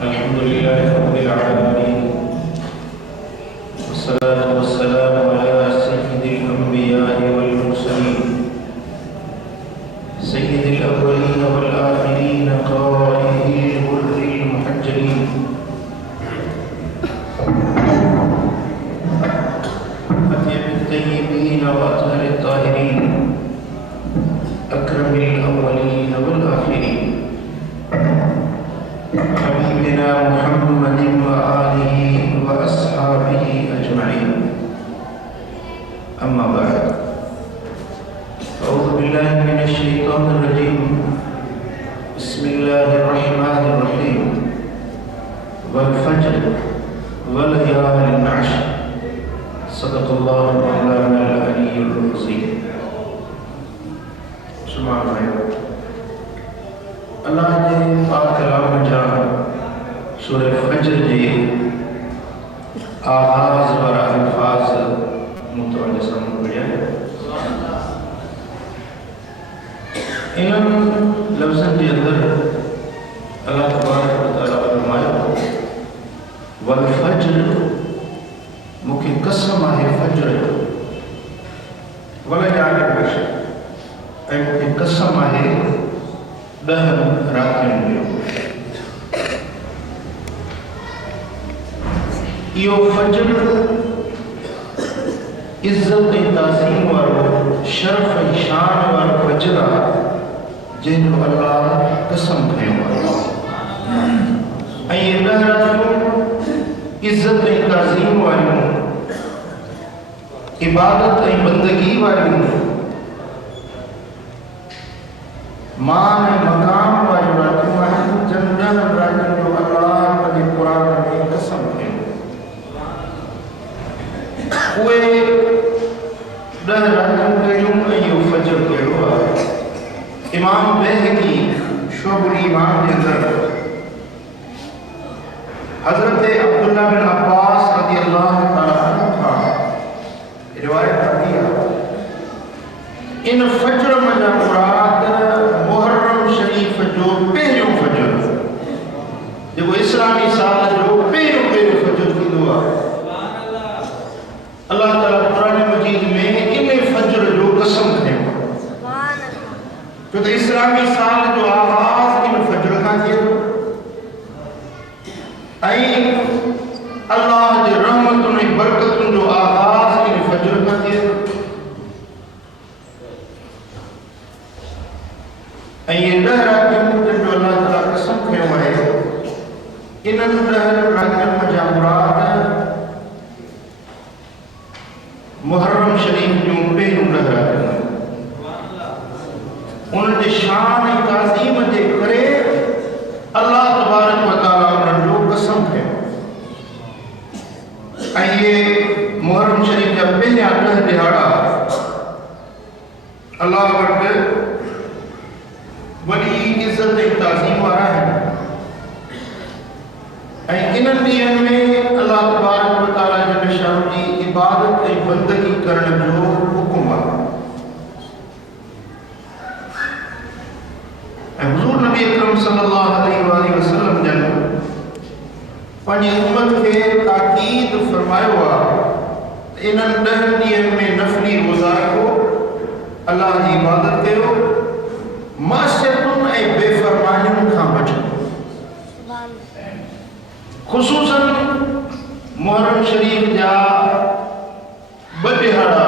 अल्हम्दुलिल्लाहि रब्बिल आलमीन वस्सलातु वस्सलामु अला सय्यिदिल अंबिया'i वल मुरसलीन सय्यिदिल अव्वलीन वल आखिरीन क़ाइदिल गुर्रिल मुहज्जलीन अत्यबित तय्यबीन व अत्हरित ताहिरीन अकरमिल अव्वलीन वल आखिरीन हबीबिना मुहम्मदिन व आलिहि व अस्हाबिहि अजमईन। अम्मा बाद, अऊज़ु बिल्लाहि मिनश शैतानिर रजीम। बिस्मिल्लाहिर रहमानिर रहीम। वल फज्र वल लयालिन अश्र। सदक़ल्लाहु मौलानाल अलीयुल अज़ीम। सुभान अल्लाह जे पाक कलाम जा सूरह फज्र जे आगाज़ वारा अल्फाज़ मुतवज्जह सामने पढ़िया। इन लफ्ज़न के अंदर अल्लाह तबारक व तआला फरमाया वल फज्र, मूंखे कसम आहे फज्र, वल लयालिन अश्र, ऐं मूंखे कसम आहे 10 रातियुनि जो। इहो फज्र इज़्ज़त ऐं ताज़ीम वारो, शर्फ़ ऐं शान वारो फज्र आहे जंहिंजो अल्लाह कसम खंयो आहे। ऐं इहे 10 रातियूं इज़्ज़त ऐं ताज़ीम वारियूं, इबादत ऐं बंदगी वारियूं, मान ऐं मक़ाम वारियूं रातियूं आहिनि, जिन 10 रातियुनि जो अल्लाह पंहिंजे क़ुर में कसम खंयो। उहे 10 रातियूं कहिड़ियूं ऐं इहो फज्र कहिड़ो आहे? इमाम बैहक़ी शुअबुल ईमान जे अंदरि हज़रत अब्दुल्लाह बिन अब्बास रज़ियल्लाहु तआला अन्हु खां रिवायत आती आहे, इन फज्र मंझां मुराद मुहर्रम शरीफ जो पहिरियों फज्र, जेको इस्लामी साल जो पहिरियों फज्र थींदो आहे। अल्लाह ताला क़ुरान मजीद में इन फज्र जो कसम खंयो, छो त इस्लामी साल जो आगाज़ इन फज्र खां थियो ऐं अल्लाह जे रहमतुनि ऐं बरकतुनि जो आगाज़ इन फज्र खां थियो। ऐं इहे 10 रातियूं जिन जो अल्लाह ताला कसम खंयो आहे, इन्हनि 10 रातियुनि मंझां मुराद मुहर्रम शरीफ जूं पहिरियूं 10 रातियूं। उन्हनि जे शान ऐं ताज़ीम जे करे अल्लाह तबारक व तआला उन्हनि जो कसम खंयो। ऐं इहे मुहर्रम शरीफ जा पहिरियां 10 दिहाड़ा अल्लाह वटि वॾी इज़्ज़त ऐं ताज़ीम वारा आहिनि। ऐं इन्हनि ॾींहंनि में अल्लाह तबारक व तआला जल शान जी इबादत ऐं बंदगी करण जो हुकुम आहे। ऐं हुज़ूर नबी अकरम सल्लल्लाहु अलैहि वसल्लम जन पंहिंजी उम्मत खे ताकीद फरमायो आहे त इन्हनि 10 ॾींहंनि में नफ़ली रोज़ा रखो, अल्लाह जी इबादत कयो, मासियतुनि ऐं बेफ़रमानियुनि खां बचो। ख़ुसूसन मुहर्रम शरीफ जा 2 दिहाड़ा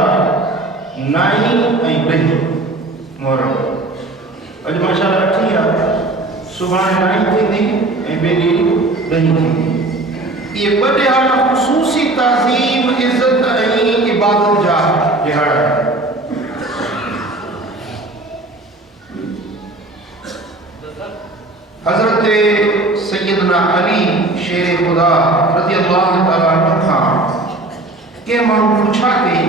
9 ऐं 10 मुहर्रम। अॼु माशाअल्लाह 8 आहे, सुभाणे 9 थींदी ऐं ॿिए ॾींहुं 10 थींदी। इहे 2 दिहाड़ा ख़ुसूसी ताज़ीम, इज़्ज़त ऐं इबादत जा दिहाड़ा आहिनि। हज़रत सैयदना अली शेर खुदा रज़ियल्लाहु तआला अन्हु खां कंहिं माण्हू पुछा कई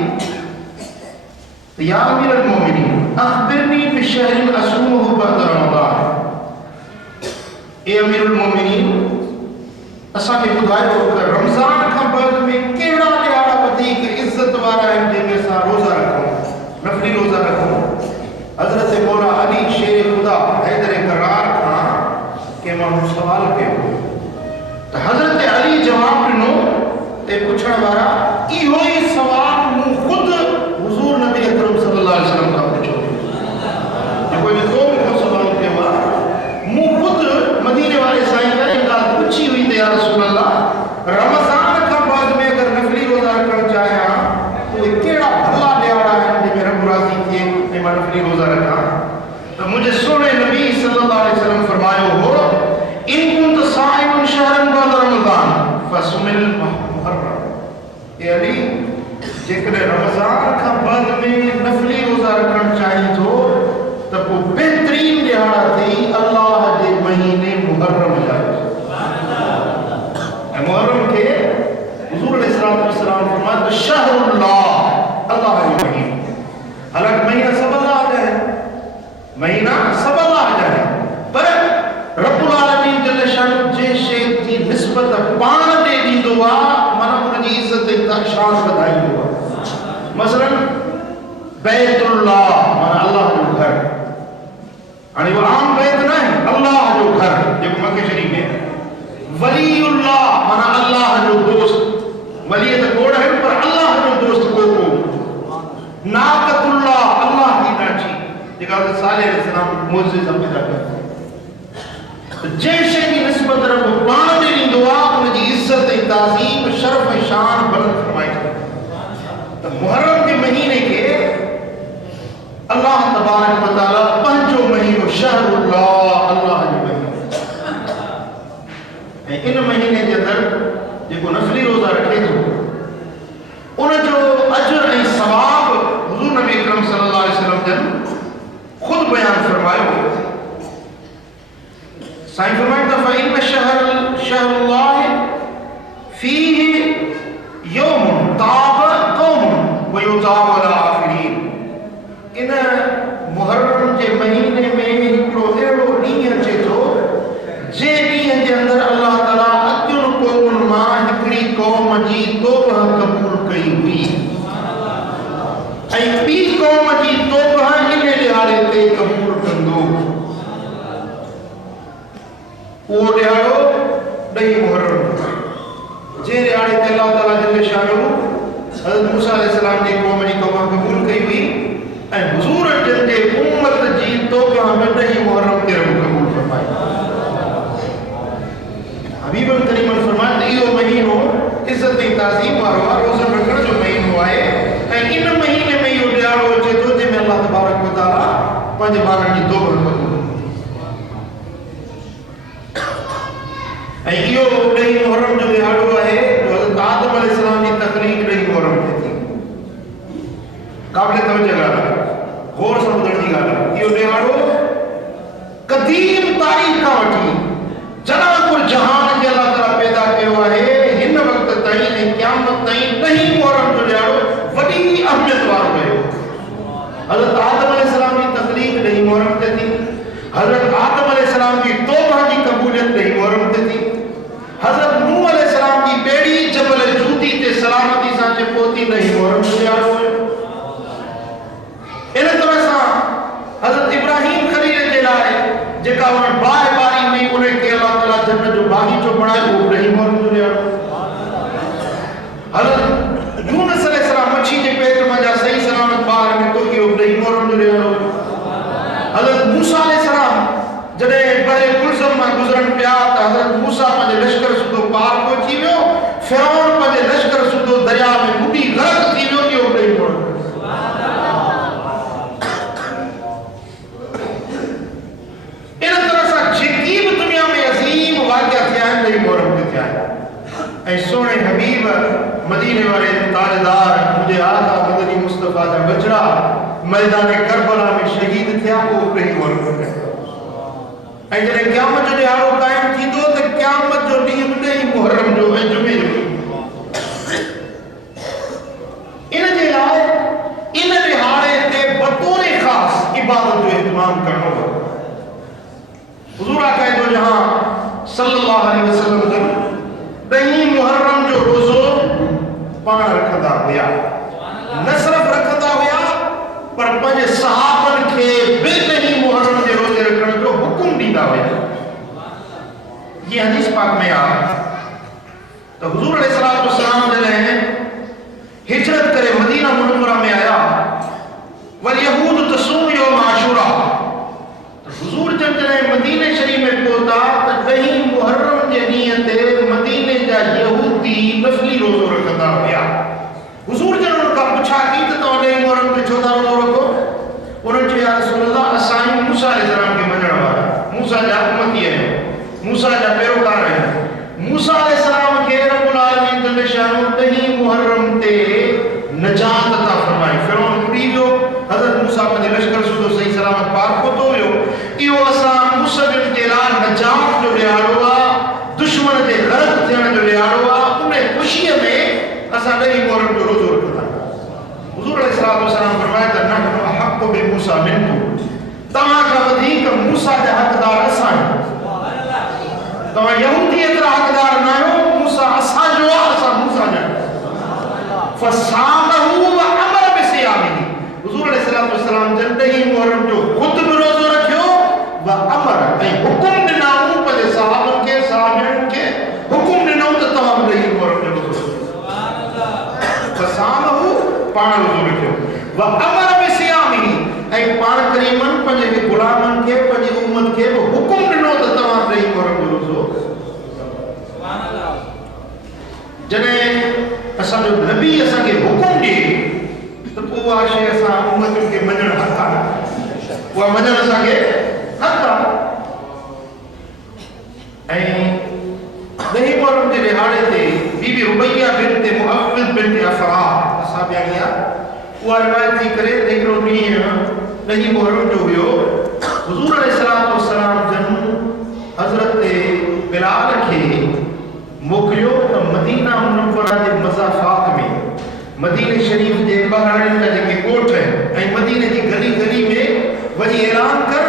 त या अमीरुल मोमिनीन अख़बिरनी बिशहरिन असूमुहु बअद रमज़ान। ए अमीरुल मोमिनीन, असांखे ॿुधायो त रमज़ान खां बाद में कहिड़ा ॾिहाड़ा वधीक इज़्ज़त वारा आहिनि जंहिंमें असां रोज़ा रखूं, नफ़ली रोज़ा रखूं। हज़रत मौला अली शेर खुदा हैदर करार खां के माण्हू सवाल कयो वारा इहो ई सवाल मूं खुद हुजूर नबी अकरम सल्लल्लाहु अलैहि वसल्लम का पूछो जेको जो मूंखां सवाल कयो आहे मूं खुद मदीने वारे साईं करे ॻाल्हि पुछी हुई त या रसूल अल्लाह रमज़ान खां बाद में अगर नफली रोज़ा रखण चाहियां तो कहिड़ा भला ॾियारा आहिनि जंहिंमें रब राज़ी थिए ऐं मां नफली रोज़ा रखां त मुंहिंजे सोणे नबी सल्लल्लाहु अलैहि वसल्लम फरमायो हो इन कुंत साइमुन शहरन बाद रमज़ान फसुमिल मुहर्रम ए अली जेकॾहिं रमज़ान खां बाद में नफली रोज़ा रखण चाहीं थो त पोइ बहितरीन ॾियारा थी अल्लाह जे महीने मुहर्रम जा ऐं मुहर्रम खे हुज़ूर अलैहिस्सलाम फरमाया शहरुल्लाह अल्लाह जो महीनो हालांकि महीना सब अल्लाह जा है महीना सब अल्लाह जा है पर रब्बुल आलमीन जल शानु जे शे जी निस्बत पाण ॾे ॾींदो आहे माना उन जी इज़त ऐं शान वधाईंदो आहे मसलन बैतुल्लाह माना अल्लाह जो घर हाणे वो आम बैत न आहे अल्लाह जो घर जेको मके शरीफ में वलीउल्लाह माना अल्लाह जो दोस्त वली त कोड़ है पर अल्लाह जो दोस्त कोको नाकतुल्लाह अल्लाह की नाची जेका साले अलैहिस्सलाम मोज़िज़ पैदा कयो जंहिं शइ जी निस्बत रब पाण ॾे ॾींदो आहे उन जी इज़त ऐं ताज़ीम शरफ़ ऐं शान बुलंद फरमाई त मुहर्रम के महीने के अल्लाह तबारक व तआला पंहिंजो महीनो शहरुल्लाह अल्लाह जो महीनो ऐं इन महीने जे अंदरि जेको नफली रोज़ा रखे थो उन जो अजर ऐं सवाब हुज़ूर नबी अकरम सल्लल्लाहु अलैहि वसल्लम जन खुद बयान फरमायो साईं फरमाइनि था फ़इन्न शहरुल्लाह फ़ीहि यौमुन ताब क़ौमुन व युताब अल आखिरीन इन मुहर्रम जे महीने में हिकिड़ो अहिड़ो ॾींहुं अचे थो जे ॾींहं जे अंदरि अल्लाह ताला अॼुनि क़ौमुनि मां हिकिड़ी क़ौम जी तौबह क़बूल कई हुई ऐं ॿी क़ौम जी तौबह इन ॾियारे ते क़बूल कंदो उहो ॾियारो ॾही मुहर्रम जे ॾियारे ते अल्लाह ताला जल शानो हज़रत मूसा अलैहिस्सलाम जी क़ौम जी तौबह क़बूल कई हुई ऐं हुज़ूर जन जे उम्मत जी तौबह में ॾही मुहर्रम ते रब क़बूल फरमाई हबीबन करीमन फरमाया त इहो महीनो इज़त ऐं ताज़ीम वारो आहे रोज़ा रखण जो महीनो आहे ऐं इन महीने में इहो ॾियारो अचे थो जंहिंमें अल्लाह तबारक व तआला पंहिंजे ॿारनि जी तौबह क़बूल ऐं इहो ॾही मुहर्रम जो ॾियारो आहे जो हज़रत आदम अलैहिस्सलाम जी तख़लीक़ ॾही मुहर्रम ते थी क़ाबिल तवजह ॻाल्हि आहे गौर सां ॿुधण जी ॻाल्हि आहे इहो ॾियारो क़दीम तारीख़ खां वठी जनाकुल जहान खे अल्लाह ताला पैदा कयो आहे हिन वक़्त ताईं ऐं क़यामत ताईं ॾही मुहर्रम जो ॾियारो वॾी अहमियत वारो रहियो हज़रत आदम अलैहिस्सलाम जी तख़लीक़ ॾही मुहर्रम ते थी हज़रत आदम अलैहिस्सलाम जी तौबह जी क़बूलियत ॾही मुहर्रम ते थी हज़रत नूह अलैहिस्सलाम जी ॿेड़ी जबल जूती ते सलामती सां जे पहुती ॾही मुहर्रम जो ॾियारो हुयो इन तरह सां हज़रत इब्राहीम ख़लील जे लाइ जेका उन बाहि बारी हुई उन खे अल्लाह ताला जन्नत जो बाग़ीचो बणायो उहो ॾही मुहर्रम जो ॾियारो हज़रत यूनुस अलैहिस्सलाम मच्छी जे पेट मां जा सही सलामत ॿार निकितो इहो ॾही मुहर्रम जो ॾियारो हज़रत मूसा अलैहिस्सलाम जॾहिं बहरे कुलज़म मां गुज़रन पिया त हज़रत मूसा पंहिंजे लश्कर सूधो पार पहुची वियो फ़िरौन पंहिंजे लश्कर सूधो दरिया में ॿुॾी ग़रक़ थी वियो इहो ॾही मुहर्रम इन तरह सां जेकी बि दुनिया में अज़ीम वाक़िया थिया आहिनि ॾही मुहर्रम ते थिया आहिनि ऐं सोणे हबीब मदीने वारे ताजदार मुंहिंजे आका मदनी मुस्तफ़ा जा बचड़ा मैदान करबला में शहीद थिया उहो ॾही मुहर्रम ते ऐं जॾहिं क़यामत जो ॾियारो क़ाइमु थींदो त क़यामत जो ॾींहुं बि ॾही मुहर्रम जो ऐं जुमे जो इन जे लाइ इन ॾिहाड़े ते बतौर ख़ासि इबादत जो इहतमाम करणो हो हुज़ूर आका दो जहां सल्लल्लाहु अलैहि वसल्लम जन ॾही मुहर्रम जो रोज़ो पाण रखंदा हुया न सिर्फ़ रखंदा हुया पर पंहिंजे सहाबनि खे बि ॾही मुहर्रम जे रोज़े रखण जो हुकुम ॾींदा हुया ये हदीस पाक में आहे त हुज़ूर अलैहिस्सलाम जॾहिं वल यहूद तसूम यौम आशूरा। हुजूर जब मदीने शरीफ में पहुंचा तो 10 मुहर्रम जे ॾींहं ते मदीने जा यहूदी नफली रोज़ो रखंदा हुआ। हुजूर जन उनका पुछा की तो 10 मुहर्रम ते छो था रोज़ो रखो? उन्होंने चयो या रसूल अल्लाह असां मूसा अलैहिस्सलाम के मञण वारा, मूसा जा उम्मती आहियूं, मूसा जा पैरोकार आहियूं। मूसा अलैहिस्सलाम के रब्बुल आलमीन जल शानु 10 मुहर्रम ते नजात अता फरमाई। फिरौन उड़ी वियो, हज़रत मूसा पंहिंजे लश्कर सुधो सही सलामत पार पहुतो वियो। इहो असां मुसलमान जे लाइ नजात जो ॾियारो आहे, दुश्मन जे ग़रक़ थियण जो ॾियारो आहे। उन ख़ुशीअ में असां 10 मुहर्रम जो रोज़ो रखंदा। हुजूर अलैहिस्सलाम फरमाया त नहनु अहक़्क़ु बि मूसा मिनकुम, तव्हां खां वधीक मूसा जा हक़दार असां आहियूं। तव्हां यहूदी एतिरा हक़दार न आहियो, मूसा असांजो आहे, असां मूसा जा। फसामहू व अमर बिसियामिही। हुजूर अलैहिस्सलाम जन 10 मुहर्रम जो ख़ुद बि रोज़ो रखियो व अमर ऐं हुकुम ॾिनाऊं पंहिंजे सहाबनि खे, साहिबनि खे हुकुम ॾिनऊं त तव्हां 10 मुहर्रम जो रोज़ो रखो। फसामहू पाण रोज़ो रखियो व अमर बिसियामिही ऐं पाण करीमन पंहिंजे गुलामनि खे, पंहिंजी उम्मत खे हुकुम ॾिनो त तव्हां 10 मुहर्रम जो रोज़ो। जॾहिं असांजो नबी असांखे हुकुम ॾिए त पोइ उहा शइ असां उम्मतुनि खे मञण हक़ आहे, उहा मञण असांखे हक़ आहे। ऐं 10 मुहर्रम जे ॾिहाड़े ते बीबी रुबैया बिन्त मुअव्विज़ बिन्त अफ़रा असां ॿियाणी आहे, उहा रिवायत थी करे त हिकिड़ो ॾींहुं 10 मुहर्रम जो हुयो। हुजूर अलैहिस्सलाम जन हज़रत बिलाल खे मोकिलियो त मदीना मुनव्वरा जे मज़ाफ़ात में, मदीने शरीफ जे ॿाहिरिन जा जेके ॻोठ आहिनि ऐं मदीने जी गली गली में वञी ऐलान कर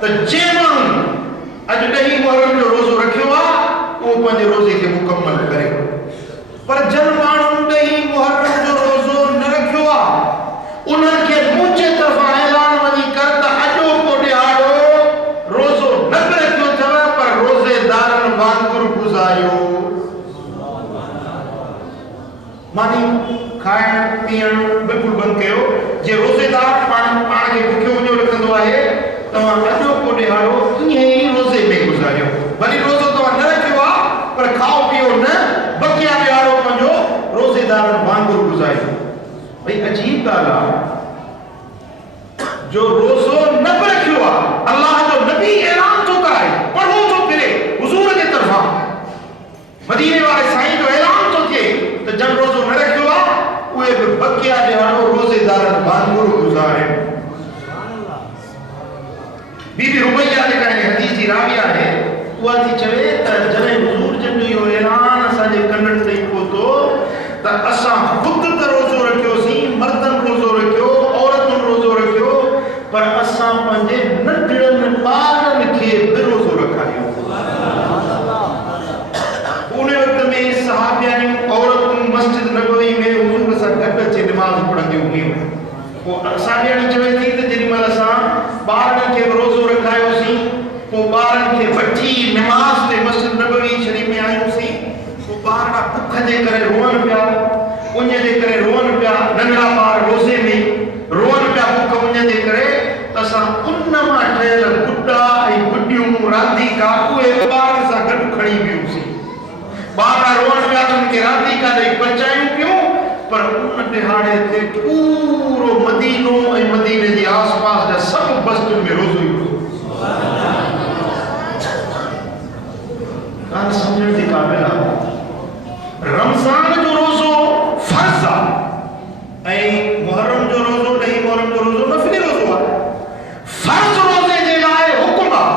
त जे माण्हू अॼु 10 मुहर्रम जो रोज़ो रखियो आहे उहो पंहिंजे रोज़े खे मुकमल करे। पर जन माण्हू 10 मुहर्रम जो रोज़ो न रखियो आहे, उन्हनि खे मुंहिंजे तरफ़ां ऐलान वञी कर त अॼोको ॾिहाड़ो रोज़ो न बि रखियो अथव पर रोज़ेदारनि वांगुरु गुज़ारियो। मानी खाइण पीअण बिल्कुलु बंदि कयो। जे रोज़ेदार पाण खे बुखियो वञो रखंदो आहे, तव्हां अॼोको ॾिहाड़ो ईअं ई रोज़े में गुज़ारियो। भली रोज़ो तव्हां न रखियो आहे पर खाओ पीओ न, बकिया ॾिहाड़ो पंहिंजो रोज़ेदारनि वांगुरु गुज़ारियो। भई अजीब ॻाल्हि आहे, जो रोज़ो न बि रखियो आहे, अल्लाह जो नबी ऐलान थो कराए, पढ़ो थो फिरे हुज़ूर जे तरफ़ां, मदीने वारे साईं जो ऐलान थो थिए त जन रोज़ो न रखियो आहे उहे बि बकिया ॾिहाड़ो रोज़ेदारनि वांगुरु गुज़ारे। बीबी रुबैया जेका हदीस जी रावी आहे, उहा थी चवे त जॾहिं हुज़ूर जन जो इहो ऐलान असांजे कननि ताईं पहुतो त असां ख़ुदि त रोज़ो रखियोसीं, मर्दनि रोज़ो रखियो, औरतुनि रोज़ो रखियो, पर असां पंहिंजे नंढड़नि ॿारनि खे बि रोज़ो रखायो। उन वक़्त में सहाबियाऊं औरतूं मस्जिद नबवी में हुज़ूर सां गॾु अची नमाज़ पढ़ंदियूं हुयूं। पोइ असांजी चवे थी त जेॾीमहिल असां ॿारनि खे रोज़ो रखायोसीं, पोइ ॿारनि खे वठी नमाज़ ते मस्जिद नबवी शरीफ़ में आयूंसीं, पोइ ॿार बुख जे करे रोअनि पिया, उन जे करे रोअनि पिया, नंढड़ा ॿार रोज़े में रोअनि पिया बुख उन जे करे, त असां उन मां ठहियल बुढा ऐं बुढियूं रांदीका उहे ॿारनि सां गॾु खणी वियूंसीं। ॿार रोअण पिया त उनखे रांदीका ॾेई बचायूं पियूं, पर उन ॾिहाड़े ते पूरो मदीनो ऐं मदीने जे आसपास जा सभु बस्तियुनि में रोज़ो ई रोज़ो। ॻाल्हि सम्झण जे क़ाबिल आहे। रमज़ान जो रोज़ो फर्ज़ आहे ऐं मुहर्रम जो रोज़ो, 10 मुहर्रम जो रोज़ो नफ़ली रोज़ो आहे। फर्ज़ रोज़े जे लाइ हुकुम आहे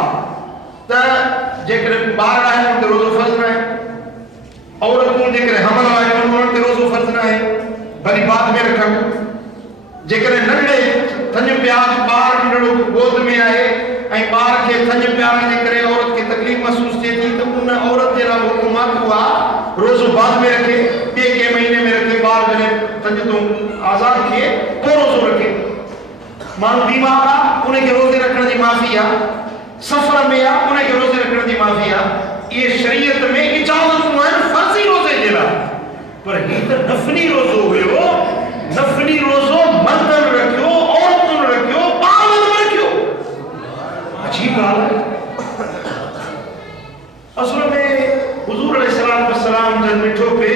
त जेकॾहिं ॿार आहिनि उन ते रोज़ो फर्ज़ न आहे, औरतूं जेकॾहिं हमल आहिनि उन्हनि ते रोज़ो फर्ज़ न आहे, भली बाद में रखनि। जेकॾहिं नंढे थञ प्यार ॿार नंढड़ो गोद में आहे ऐं ॿार खे थञ प्यार जे करे औरत खे तकलीफ़ महसूस थिए थी त उन औरत जे लाइ हुकुम आहे त उहा रोज़ो बाद में रखे, ॿिए कंहिं महीने में रखे। ॿार जॾहिं थञ तो आज़ादु थिए पोइ रोज़ो रखे। माण्हू बीमार आहे उनखे रोज़े रखण जी माफ़ी आहे, सफ़र में आहे उनखे रोज़े रखण जी माफ़ी आहे। इहे शरीयत में इजाज़तूं आहिनि फ़र्ज़ी रोज़े जे लाइ, पर हीउ त नफ़ली रोज़ो हुयो। नफ़ली रोज़ो मर्दनि रखियो, औरतुनि अजीब ॻाल्हि आहे। असल में हुज़ूर अलैहिस्सलाम जन ॾिठो पे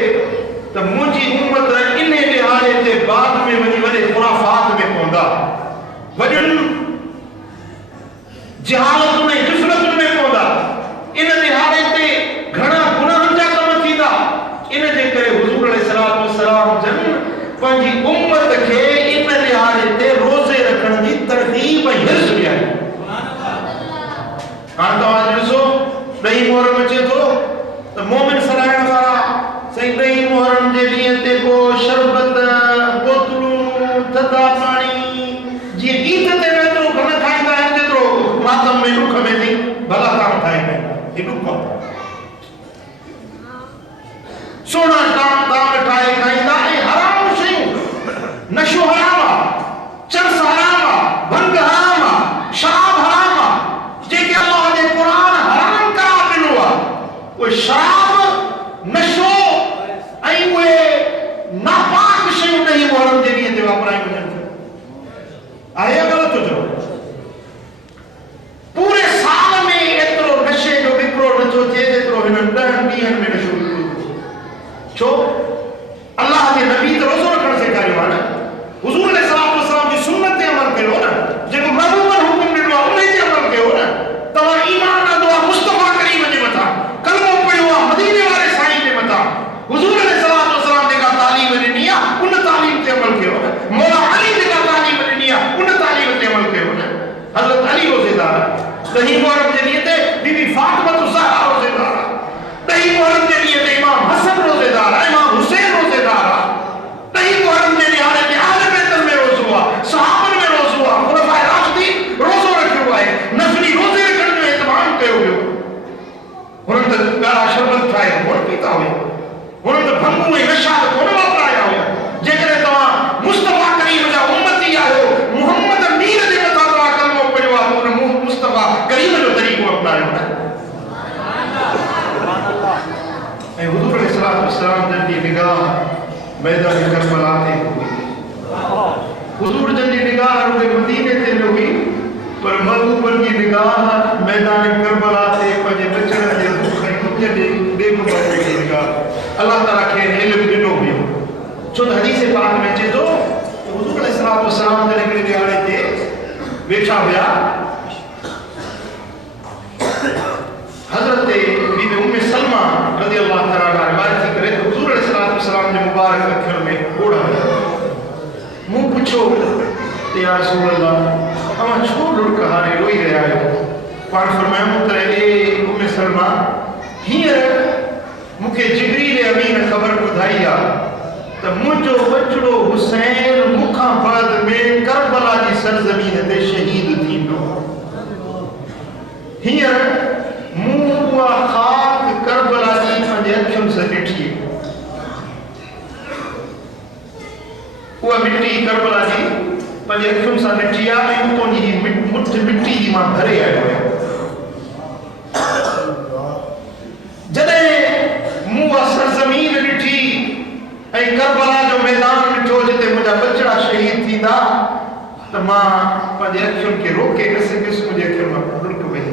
त मुंहिंजी उम्मत इन लिहाज़े ते बाद में वञी वॾे ख़ुराफ़ात में पवंदा, वॾनि जहालतुनि ऐं ग़िफ़लतुनि में पवंदा, इन लिहाज़े ते घणा गुनाहनि जा कम थींदा। इन जे करे हुज़ूर अलैहिस्सलाम जन पंहिंजी उम्मत खे इन लिहाज़े ते रोज़े रखण जी तरग़ीब ऐं हिर्स ॾियारी। हाणे तव्हां ॾिसो ॾही मुहर्रम अचे थो त मोमिन सराइण वारा सही ॾही मुहर्रम जे ॾींहं ते को शरबत, बोतलूं, थधा पाणी, जीअं ईद ते एतिरो न खाईंदा आहिनि जेतिरो मातम में ॾुख में थी भला काम ठाहींदा आहिनि। ही ॾुख सोना ताम ठाहे खाईंदा ऐं हराम शयूं, नशो हराम आहे, चर्स हराम आहे, भंग हराम आहे, शराब हराम आहे, जेके अल्लाह जे क़ुर हराम करार ॾिनो आहे। उहे शराब, नशो ऐं उहे नापाक शयूं ॾही मुहर्रम जे ॾींहं ते वापरायूं वञनि। आहे या ग़लति हुजो? पूरे साल में एतिरो नशे जो विकिरो नथो थिए जेतिरो हिननि 10 ॾींहनि में नशो विकिरो। छो? अल्लाह जे नबी त रोज़ो रखणु सेखारियो आहे न, हुज़ूर अलैहिस्सलाम जी सुन्नत ते अमल कयो न, जेको महबूबन हुकुम ॾिनो आहे उन ते अमल कयो न। तव्हां ईमान आंदो आहे मुस्तफ़ा करीम जे मथां, कलमो पढ़ियो आहे मदीने वारे साईं जे मथां, हुज़ूर अलैहिस्सलाम जेका तालीम ॾिनी आहे उन तालीम ते अमल कयो न। मौला अली जेका तालीम ॾिनी आहे उन तालीम ते अमल कयो न। हज़रत अली रोज़ेदार, ॾही मुहर्रम जे ॾींहं ते बीबी फातिमा ज़हरा रोज़ेदार, ॾही मुहर्रम जे ॾींहं ते इमाम हसन रोज़ेदार, इमाम हुसैन रोज़ेदार, ॾही मुहर्रम जे ॾींहं ते अहले बैत में रोज़ो आहे, सहाबनि में रोज़ो आहे, खुलफ़ाए राशिदीन रोज़ो रखियो आहे, नफ़ली रोज़े रखण जो इत्माम कयो वियो। हुननि त ॻाढ़ा शरबत ठाहे कोन पीता हुया, हुननि त भंगू ऐं नशा कोन वापराया हुया। जेकॾहिं तव्हां मुस्तफ़ा करीम जा उम्मती आहियो, मुहम्मद मीर जे मथां तव्हां कलमो पढ़ियो आहे, उन मुस्तफ़ा करीम जो तरीक़ो अपनायो न। ऐं हुज़ूर अलैहिस्सलाम जन जी निगाह मैदान करबला ते हुई। हुज़ूर जन जी निगाह रुॻो मदीने ते न हुई, पर महबूबन जी निगाह मैदान करबला ते पंहिंजे बचण जे दुख ऐं दुख जे ॾेख जी निगाह अल्लाह ताला खे इल्म ॾिनो हुयो। छो त हदीस पाक में अचे थो हुज़ूर अलैहिस्सलाम जन हिकिड़े ॾियारे ते वेठा हुया, हज़रत बीबी उम्मे सलमा रज़ी अल्लाह तआला अन्हा रिवायत थी करे तो हुज़ूर अलैहिस्सलाम जे मुबारक अखियुनि में ॻोढ़ हुया। मूं पुछो त या रसूल अल्लाह तव्हां छो लुढ़क हारे रोई रहिया आहियो? पाण फरमायूं त ए उम्मे सलमा, हींअर मूंखे जिब्रील अमीन ख़बर ॿुधाई आहे त मुंहिंजो बचड़ो हुसैन मूंखां बाद में करबला जी सरज़मीन ते शहीद थींदो। हींअर मूं उहा ख़ाक करबला जी पंहिंजे अखियुनि सां ॾिठी, उहा मिट्टी करबला जी पंहिंजे अखियुनि सां ॾिठी आहे ऐं उतां जी मुठ मिट्टी जी मां भरे आयो आहियां। जॾहिं मूं उहा सरज़मीन ॾिठी ऐं करबला जो मैदान ॾिठो जिते मुंहिंजा बचड़ा शहीद थींदा त मां पंहिंजे अखियुनि खे रोके न सघियुसि, मुंहिंजे अखियुनि मां लुढ़क वही।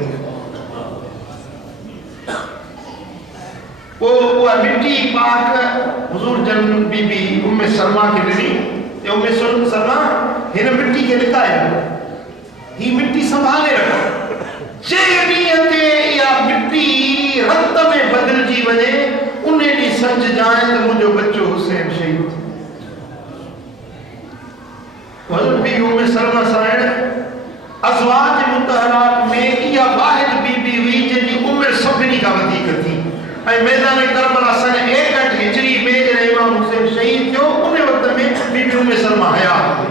उहा मिट्टी पाक हुज़ूर जन बीबी उम्मे सलमा खे ॾिनी। उम्मे सलमा हिन मिट्टी खे लिकायो, ही मिट्टी संभाले रखो, जे ॾींहं ते इहा मिट्टी रत में बदिलजी वञे उन ॾींहुं सम्झ जाए त मुंहिंजो बच्चो हुसैन शहीद। हज़रत बीबी उम्मे सलमा साइण अज़वाज मुतहरात में इहा वाहिद बीबी हुई जंहिंजी उमिरि सभिनी खां वधीक थी। ऐं मैदान करबला सन 61 हिजरी में जॾहिं इमाम हुसैन शहीद थियो उन वक़्त में बीबी उम्मे सलमा हयात हुई।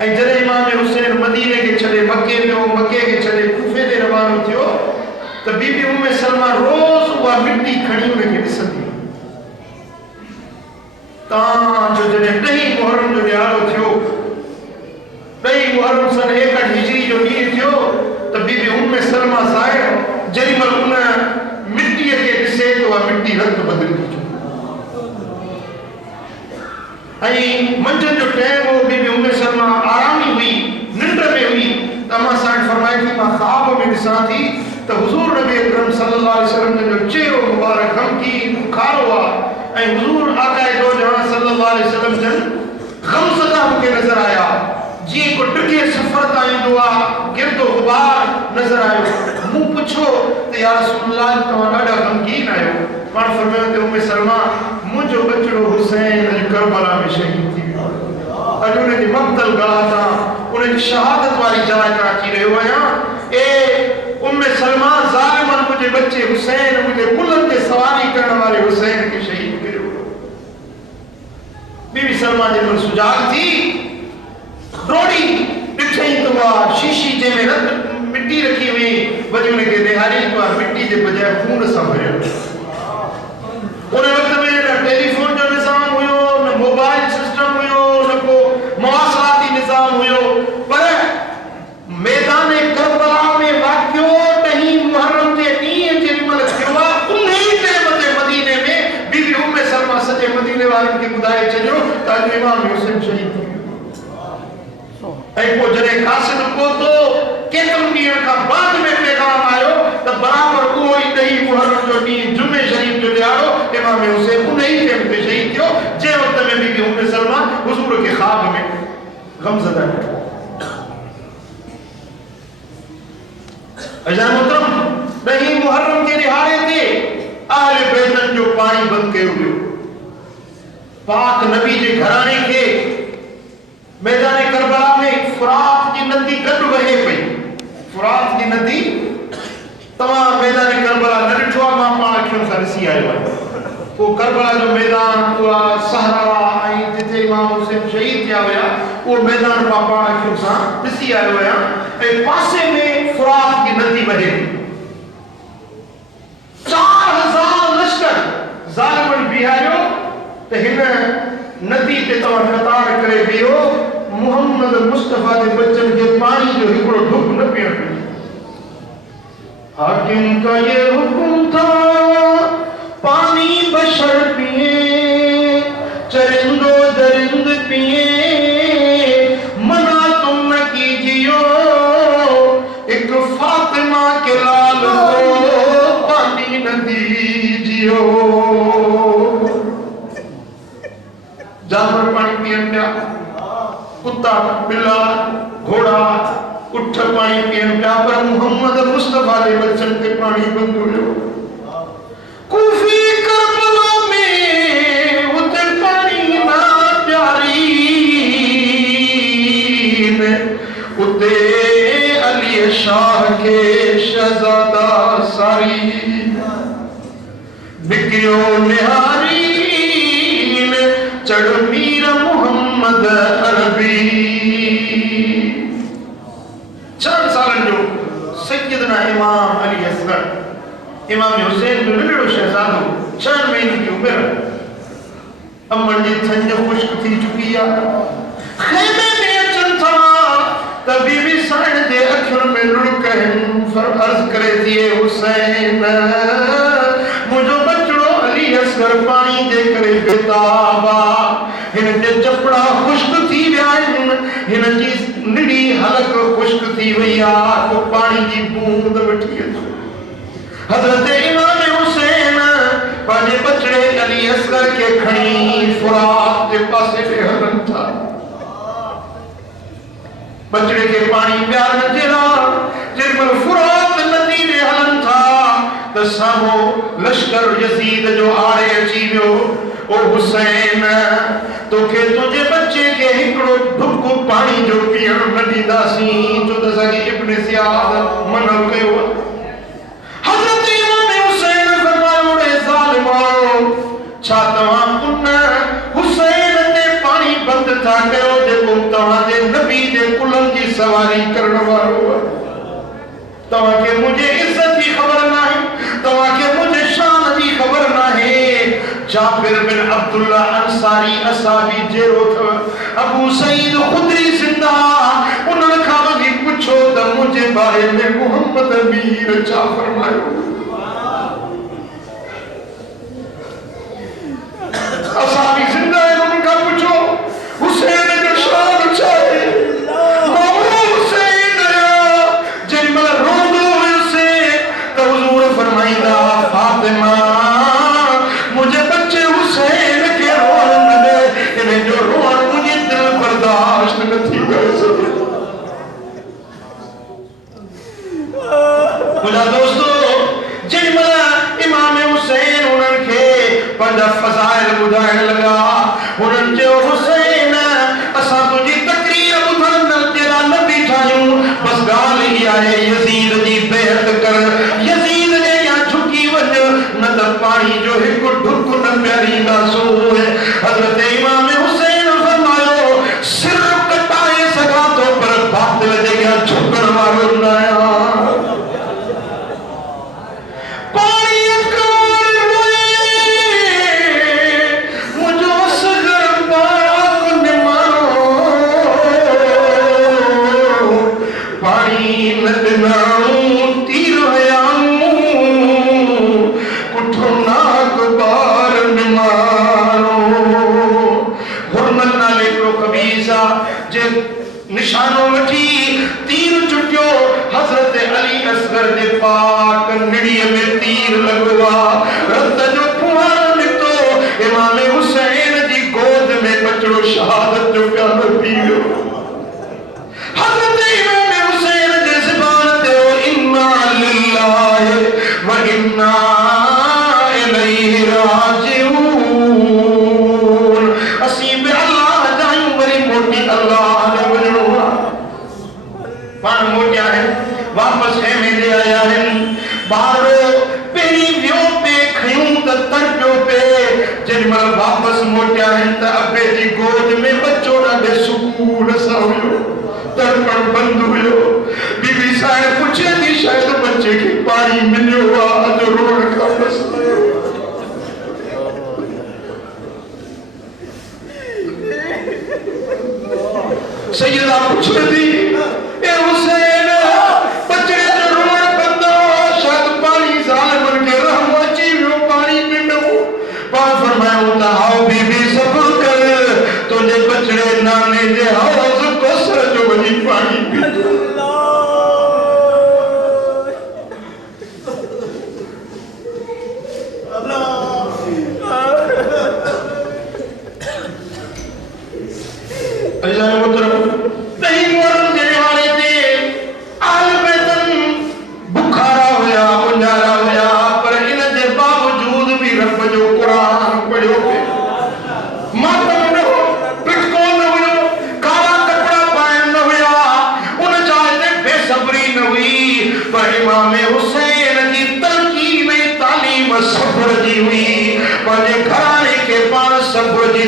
ऐं जॾहिं इमाम हुसैन मदीने खे छॾे मके वियो, मके खे छॾे कूफे ते रवानो थियो त बीबी उम्मे सलमा रोज़ उहा मिट्टी खणी उनखे ॾिसंदी। तव्हांजो जॾहिं 10 मुहर्रम जो ॾियारो थियो, 10 मुहर्रम सन 61 हिजरी जो ॾींहुं थियो त बीबी उम्मे सलमा साहिब जेॾीमहिल उन मिट्टीअ खे ॾिसे त उहा मिट्टी रत बदिलजी चुकी। ऐं मंझंदि जो टाइम हो, बीबी उम्मे सलमा आरामी हुई, निंड में हुई त अम्मा साहिब फरमाए थी मां ख्वाब में ॾिसां थी त हुज़ूर नबी अकरम सल्लल्लाहु अलैहि वसल्लम जो चेहरो मुबारक गमगीन बुखारो आहे ऐं हुज़ूर आक़ाए दो जहां सल्लल्लाहु अलैहि वसल्लम जन गमज़दा मूंखे नज़र आया जीअं को ॾुखे सफ़र तां ईंदो आहे गिरदो गुबार नज़र आयो। मूं पुछो त या रसूलल्लाह तव्हां ॾाढा गमगीन आहियो। पाण फरमायो त उम्मे सलमा मुंहिंजो बचड़ो हुसैन अॼु करबला में शहीद थी वियो। अॼु उन जी मक़तल गाह तां उन जी शहादत वारी जाइ तां अची रहियो आहियां। ए उम्मे सलमा ज़ालिमन मुंहिंजे बच्चे हुसैन मुंहिंजे कुलनि ते सवारी करण वारे हुसैन खे शहीद कयो। बीबी सलमा जे मन सुजाग थी रोड़ी ॾिठई त उहा शीशी जंहिंमें रत मिट्टी रखी हुई वरी उनखे ॾेखारी त उहा मिट्टी जे बजाय खून सां भरियल। उन वक़्त में न टेलीफोन जो निज़ाम हुयो, न मोबाइल सिस्टम हुयो, न को मवासलाती निज़ाम हुयो, पर मैदान करबला में वाक़ियो 9 मुहर्रम जे ॾींहुं जेॾीमहिल थियो आहे उन ई टाइम ते मदीने में बीबी उम्मे सलमा सॼे मदीने वारनि खे ॿुधाए छॾियो त अॼु इमाम हुसैन शहीद थी वियो। ऐं पोइ जॾहिं कासिद पहुतो केतिरनि ॾींहंनि खां बाद में पैगाम आयो त बराबरि उहो ई 9 मुहर्रम जो ॾींहुं जुमे शरीफ़ जो ॾियारो इमाम हुसैन उन ई टाइम ते शहीद थियो जंहिं वक़्त में बीबी उम्मे सलमा हुज़ूर खे ख्वाब में गमज़दा ॾिठो। अज़ान मोहतरम 9 मुहर्रम के दिहाड़े ते अहले बैतन जो पानी बंद कयो वियो। पाक नबी जे घराणे खे मैदान करबला में फुरात की नदी गॾु वहे पई। फुरात की नदी तव्हां मैदान करबला न ॾिठो आहे, मां पाण अखियुनि सां ॾिसी आयो आहियां। वो करबला जो मैदान उहा सहरा ऐं जिथे इमाम हुसैन शहीद थिया हुया उहो मैदान मां पाण अखियुनि सां ॾिसी आयो आहियां। ऐं पासे में फुरात की नदी वहे थी। 4000 लश्कर ज़ालिमन बिहारियो त हिन नदी ते तव्हां कतार करे बीहो। मोहम्मद मुस्तफा जे बच्चन खे पानी जो हिकिड़ो ढुक न पियणु। हाकिम का ये हुक्म था पानी बशर पिए चरिंदो दरिंद पिए मना तुम न कीजियो एक फातिमा के लाल को पानी न दीजियो। जानवर पानी पियन पिया, कुत्ता बिल्ला घोड़ा उठ पानी पियन पिया, पर मोहम्मद मुस्तफा जे बच्चन के पानी बंद हुयो। कूफी करबला में उते पानी ना प्यारी उते अली शाह के शहजादा सारी बिक्रियो निहारी चढ़ मीर मोहम्मद अरबी। 4 सालन जो सैयदना इमाम अली असगर इमाम हुसैन जो नंढड़ो शहजादो 6 महीने की उम्र अमन जी थंज खुश्क थी चुकी आहे। खेमे में अचन था त बीबी साईं जे अखियुनि में लुढ़क फर अर्ज़ करे थी हुसैन मुंहिंजो बचड़ो अली असगर पानी जे करे बेताब आहे। हिन जे चपड़ा खुश्क थी विया आहिनि, हिन जी निड़ी हलक खुश्क थी वई आहे, को पानी जी बूंद वठी अचो। हज़रत इमाम हुसैन पंहिंजे बचड़े अली असगर खे खणी फुरात जे पासे ते हलनि था। बचड़े खे पानी पियारण जे लाइ जेमहिल फुरात नदी में हलनि था त साम्हूं लश्कर यज़ीद जो आड़े अची वियो। ओ हुसैन तोखे तुंहिंजे बच्चे खे हिकिड़ो ढुक पानी जो पीअण न ॾींदासीं छो त असांखे इब्न ज़ियाद मना कयो। हज़रत इमाम हुसैन फरमायो रे ज़ालिमो छा तव्हां उन हुसैन ते पानी बंदि था कयो जेको तव्हांजे नबी जे कुलनि जी सवारी करण वारो आहे। तव्हांखे मुंहिंजे इज़त जी ख़बर नाहे, तव्हांखे मुंहिंजे शान जी ख़बर नाहे। जाबिर बिन अब्दुल्ला अंसारी असाबी जेरो अथव, अबू सईद खुदरी ज़िंदा, उन्हनि खां वञी पुछो त मुंहिंजे बारे में मोहम्मद अमीर छा फरमायो। असाबी ज़िंदा आहिनि, उन्हनि खां पुछो हुसैन जो शान छा आहे। हुसैन जेॾीमहिल मुझा दोस्तों जिनमला इमाम हुसैन उन्हनि खे पंहिंजा फज़ाइल ॿुधाइण लॻा उन्हनि चयो हुसैन असां तुंहिंजी तकरीर ॿुधण जे लाइ न बीठा आहियूं बस ॻाल्हि इहा आहे यज़ीद जी बेअत कर यज़ीद जे या झुकी वञ न त पाणी जो हिकु ढुक न प्यारींदासूं हज़रत इमाम हुसैन फरमायो सिर कटाए सघां थो पर बातिल जे या झुकण वारो न आहियां निशानो वठी तीर चुटियो हज़रत अली असगर जे पाक निड़ीअ में तीर लगवा रत जो फुहारो निकतो इमाम हुसैन जी गोद में बचड़ो शहादत जो प्यालो पी वियो हज़रत इमाम हुसैन जे ज़बान ते इन्ना लिल्लाहि व इन्ना इलैहि राजिऊन असीं बि अल्लाह जायूं वरी मोटी अल्लाह पान मोटिया है वापस है में ले आया है बारो पेरी व्यो पे खयूं त तड़पियो पे जिनमल वापस मोटिया है त अबे जी गोद में बच्चो ॾाढे सुकून सां हुयो तड़पण बंद हुयो बीबी साहिब पुछे थी शायद बच्चे खे पाणी मिलियो आहे जो रोड खां बस सैयदा पूछे थी ए हुसैन बच्चे जो रोड बंद शायद पानी ज़ालिमन के रहम अची वियो पानी मिलो पाण फरमायो त आओ बीबी सब्र कर तुंहिंजे बचड़े नाने जे हौज़ कोसर जो वञी पानी पी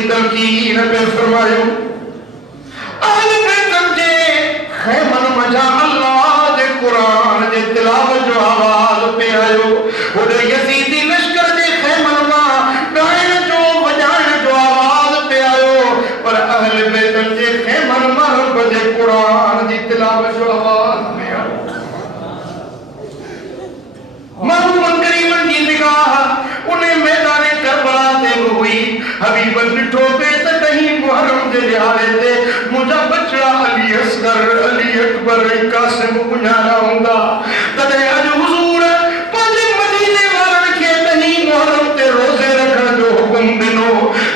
तलकीन पे फरमायो अहले बैत जे खैमन मजा अल्लाह जे कुरान जे तिलावत जो आवाज पे आयो ओडे यजीदी लश्कर जे खैमन मां गायन जो वजाइण जो आवाज पे आयो पर अहले बैत जे खैमन मां रब जे कुरान जी तिलावत जो आवाज पे आयो मरूमन करीमन जी निगाह उन्हें मैदान करबला ते हुई हबीबन डिठो पे त कहीं मुहर्रम जे दिहाड़े ते मुंहिंजा बचड़ा अली असगर अली अकबर कासिम गुञारा हूंदा तॾहिं अॼु हुज़ूर पंहिंजे मदीने वारनि खे कहीं मुहर्रम ते रोज़े रखण जो हुकुम ॾिनो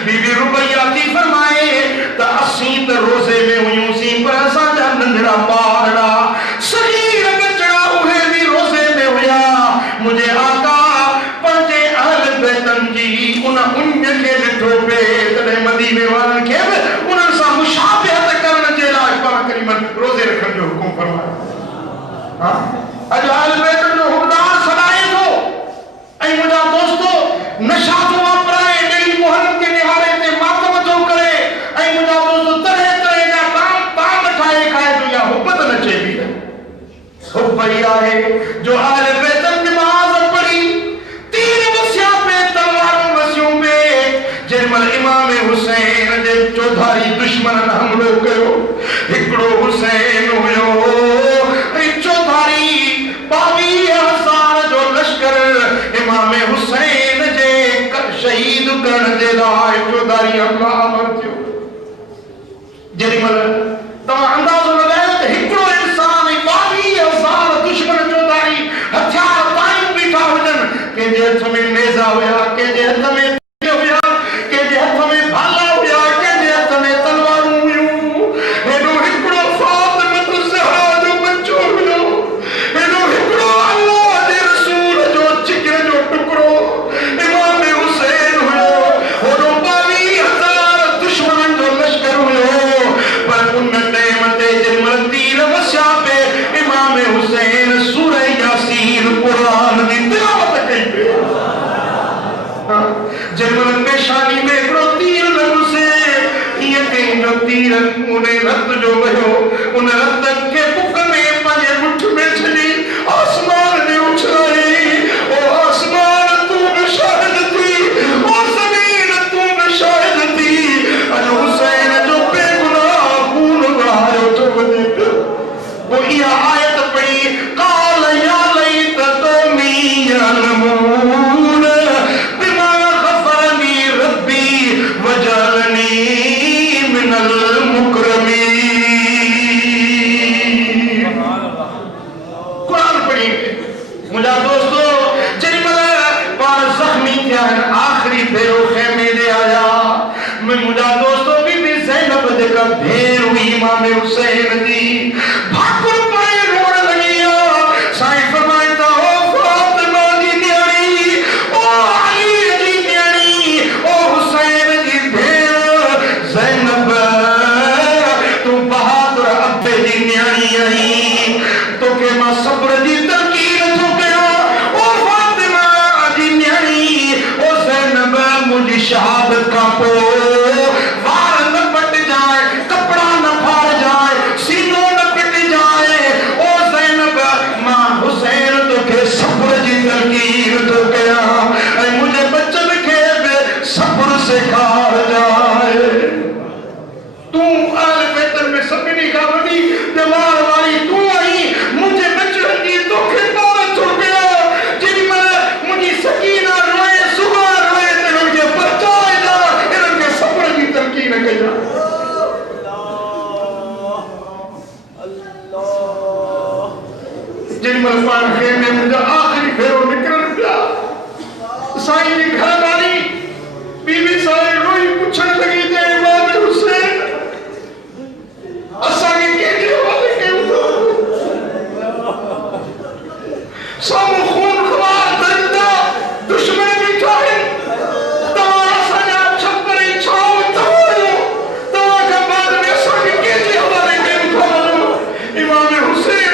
बीबी रुबैया थी फरमाए त असीं त रोज़े में हुयूंसीं पर असांजा नंढड़ा ॿारड़ा सगीर बचड़ा उहे बि रोज़े में हुया मुंहिंजे आका पंहिंजे अहल बैतन जी उन उञ खे ॾिठो पे तॾहिं मदीने वारनि खे बि उन्हनि सां मुशाबिहत करण जे लाइ पाण करीमन रोज़े रखण जो हुकुम फरमायो अॼु अहल बैतन जो हुकमदार सॾाए थो ऐं मुंहिंजा दोस्तो नशा थो वापराए ॾेई मुहर्रम जे दिहाड़े ते मातम थो करे ऐं मुंहिंजा दोस्त तरह तरह जा ताम ठाहे खाए थो या हुब त न चए बि हुब ई आहे जो अहल बैतन नमाज़ पढ़ी तीर वसिया पे तलवारूं वसियूं पे जेमल इमाम हुसैन जे चौधारी दुश्मनन हमलो कयो हिकड़ो हुसैन हुयो ऐं चौधारी 22,000 जो लश्कर इमाम हुसैन जे शहीद करण जे लाइ चौधारी हमलावर थियो जेमल तव्हां अंदाज़ो लॻायो त हिकड़ो इंसान 22,000 दुश्मन चौधारी हथियार ताईं बीठा हुजनि कंहिंजे हथ में नेज़ा हुया कंहिंजे हथ में हुया कंहिंजे हथ में भाला हुया कंहिंजे हथ में तलवारूं हुयूं हेॾो हिकिड़ो फातिमत ज़हरा जो बच्चो हुयो हेॾो हिकिड़ो अल्लाह मुझा दोस्तों जरी मल पार जख्मी थिया आखिरी भेरो खेमे दे आया मैं मुझा दोस्तों बीबी ज़ैनब दे का भेर हुई इमाम हुसैन दी भाकुर पाए रोड लगिया साईं फरमाता हो फातिमा दी न्याणी ओ अली दी न्याणी ओ हुसैन दी भेर ज़ैनब तू बहादुर अब्बे दी न्याणी आई तो के मां सब्र दी तरकीब तो कया ओ फातिमा दी न्याणी ओ ज़ैनब मुझी शहादत का पो आखिरी फेरो निकल गया साईं की घर वाली बीबी सारी रोई पूछने लगी थे इमाम हुसैन असा के केड़े वाले के सब खून खवार दरिंदा दुश्मन बैठा है तवा सजा छपरे छाव तवा के बाद में असा के केड़े वाले के इमाम हुसैन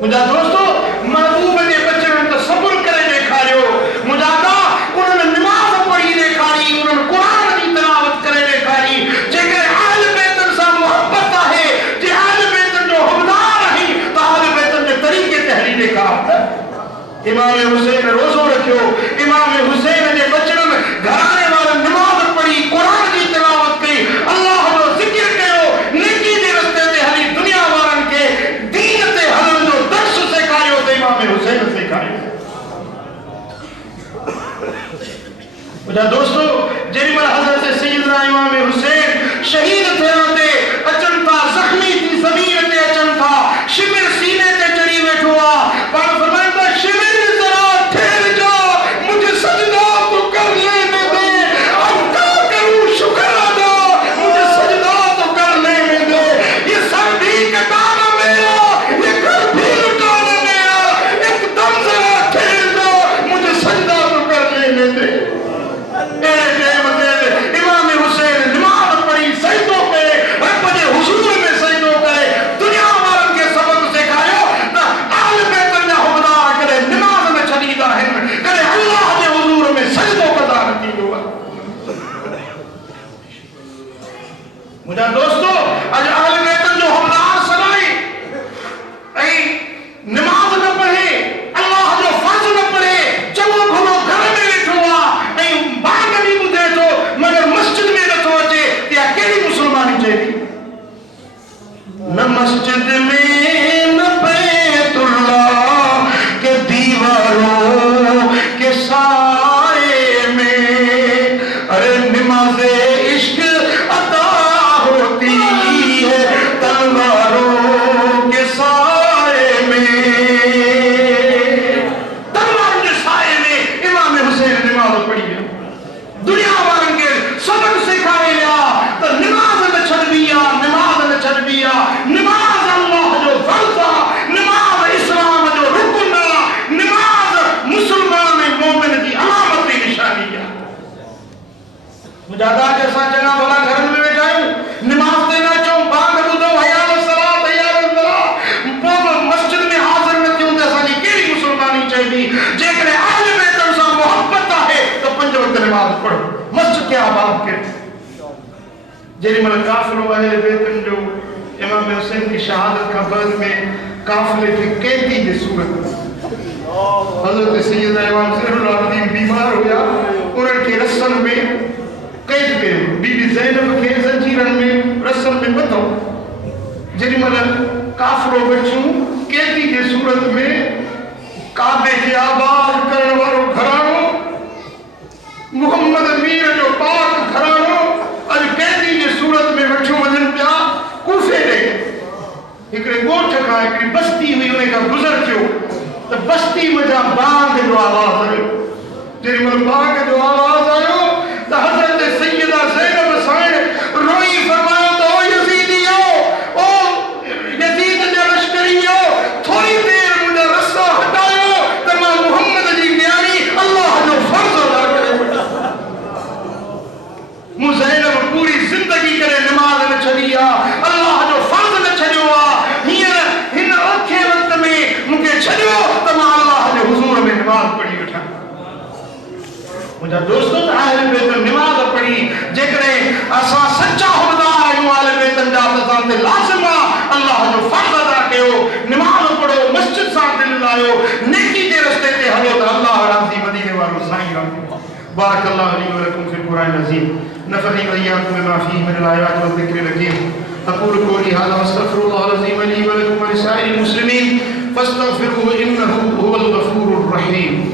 मुझा दोस्तों महबूब ने बच्चन तो सब्र करे दिखायो मुझा का उन्होंने नमाज पढ़ी दिखाई उन्होंने कुरान की तिलावत करे दिखाई जेकर आल बैतन सा मोहब्बत है जे आल बैतन जो हुबदार है तो आल बैतन के तरीके तहरी देखा इमाम हुसैन ने रोजो रखियो इमाम हुसैन ने बच्चन घराने वाले नमाज पढ़ी कुरान की तिलावत की अल्लाह जो जिक्र कयो नेकी दे रस्ते ते हरी दुनिया वारन के दीन ते हलन जो दर्श सिखायो ते इमाम हुसैन सिखायो मुझा दोस्तों जेमल हजरत सैयदना इमाम हुसैन शहीद थे ते अचन था जख्मी थी जमीन ते अचन था शिविर सीने ते चढ़ी बैठो आ पर फरमाता शिविर जरा ठहर जा मुझे सजदा तो कर लेने दे अब क्या करूं शुक्र अदा मुझे सजदा तो कर लेने दे ये सर भी कटाना मेरा ये घर भी लुटाना मेरा एकदम जरा ठहर जा मुझे सजदा तो कर लेने दे इमाम हुसैन नमाज पढ़ी सजदों पे रब के हुजूर में सजदों करे दुनिया वालों के सबक सिखायो ना आल बैत ने हुबदार करे नमाज में छदीदा है करे अल्लाह के हुजूर में सजदों कदा नती हुआ मुझा दोस्तों आज आल बैत जो हुबदार सदाई ऐ नमाज न पढ़े अल्लाह जो फर्ज न पढ़े चलो भलो घर में बैठो ऐ बाग नहीं बुधे तो मगर मस्जिद में न तो अचे या केड़ी मुसलमानी चाहिए न मस्जिद में न बैतुल्लाह के दीवारों के साए में अरे नमाज़े इश्क अता होती है तलवारों के साए में तलवारों के साए में इमाम हुसैन नमाज पढ़ी है दुनिया वालों के सबक सिखाए या तो नमाज न छड़बिया नमाज अल्लाह जो फर्ज नमाज इस्लाम जो रुकन नमाज मुसलमान मोमिन की अलामत की निशानी है मुजादा के साथ जगह वाला घर में बैठा हूं नमाज देना चाहूं बांग बुदो हयाल सलात हयाल सलात मस्जिद में हाजिर न क्यों जैसा कि केड़ी मुसलमानी चाहिए जेकर आल बैत से मोहब्बत है तो पंज वक्त नमाज पढ़ो मस्जिद के आबाद के जेरी मल काफिलो अहले बैत जो इमाम हुसैन की शहादत का बाद में काफिले थे कैदी की सूरत हजरत सैयदना इमाम ज़ैनुल आबिदीन बीमार होया उनके रस्सन में कैद पे बीबी ज़ैनब के जंजीरन में रस्सन में बंधो जेरी मल काफिलो बच्चों कैदी के सूरत में काबे के आबाद करने वालों घरानो मोहम्मद मीर जो पाक घरानो अज कैदी के सूरत में वठो वजन पिया कूफे दे हिकड़े गोठ का हिकड़ी बस्ती हुई उन्हें का गुजर थियो तो बस्ती में जा बाग जो आवाज आयो जेरी मन बाग जो आवाज आयो तो हजरत सैयदा ज़ैनब साईं रोई फरमायो तो ओ यजीदियो ओ यजीद जो लश्करियो थोड़ी देर मुझे रस्सा हटायो तो मैं मोहम्मद जी न्यारी अल्लाह जो फर्ज अदा करे मु ज़ैनब पूरी जिंदगी करे नमाज न छड़िया अल्लाह जो फर्ज न छड़ियो हियर हिन औखे वक्त में मुके छड़ियो तो मैं अल्लाह जे हुजूर में नमाज पढ़ी उठा मुझा दोस्तों आले बेतन नमाज पढ़ी जेकरे असा सच्चा हुबदार आयो आले बेतन जा तन ते लाज़िमा अल्लाह जो फर्ज अदा कयो नमाज पढ़ो मस्जिद सा दिल लायो नेकी के रास्ते ते हलो तो अल्लाह राज़ी मदीने वालो साईं राज़ी बारकल्लाहु ली व लकुम फिल कुरान अज़ीम नफ़अनी व इय्याकुम बिमा फ़ीहि मिनल आयाति व ज़िक्रिल हकीम अक़ूलु क़ौली हाज़ा व अस्तग़फ़िरुल्लाह अज़ीम ली व लकुम व लिसाइरिल मुस्लिमीन फ़ास्तग़फ़िरूहु इन्नहु हुवल गफ़ूरुर रहीम